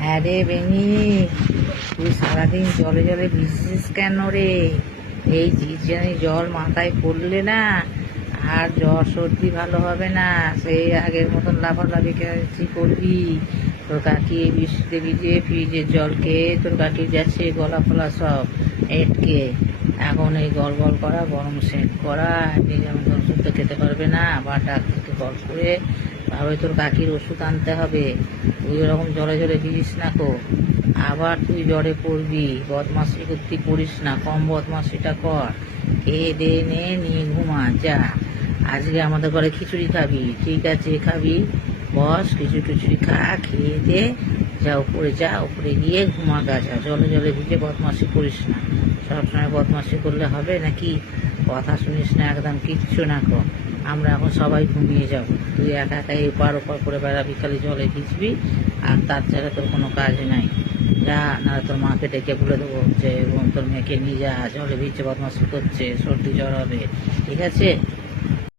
হ্যাঁ রে বেনি, তুই সারাদিন জলে জলে ভিজছিস কেন রে? এই ঝিরঝিরানি জল মাথায় পড়লে না আর জ্বর সর্দি ভালো হবে না। সেই আগের মতন লাফালাফি কি করবি? তোর কাকি এই বৃষ্টিতে ভিজে ফ্রিজের জল খেয়ে তোর কাকি যাচ্ছে গলা ফলা সব এটকে। এখন এই গল গল করা, গরম সেঁক করা, নিজের মতন ওষুধ তো খেতে পারবে না, আবার ডাক্তারকে কল করে ভাবে তোর কাকির ওষুধ আনতে হবে। তুই ওরকম জলে জলে ভিজিস না কো, আবার তুই জ্বরে পড়বি। বদমাসি করতে করিস না, কম বদমাসিটা কর। খেয়ে দে নে, নিয়ে ঘুমা যা। আজকে আমাদের ঘরে খিচুড়ি খাবি, ঠিক আছে খাবি, বস খিচুড়ি খা, খেয়ে দে, যা উপরে যা, উপরে গিয়ে ঘুমা গাছা। জলে জলে ভিজে বদমাসি করিস না। সবসময় বদমাসি করলে হবে নাকি? কথা শুনিস না একদম, কিচ্ছু না কর। আমরা এখন সবাই ঘুমিয়ে যাব, তুই একা একা এপার ওপার করে বেড়াবি, খালি জলে ভিজবি, আর তার ছাড়া তোর কোনো কাজ নাই। যা, না তোর মাকে ডেকে বলে দেবো যে তোর মেয়েকে নিয়ে যা, জলে ভিজে বদমাসি করছে, সর্দি জ্বর হবে, ঠিক আছে?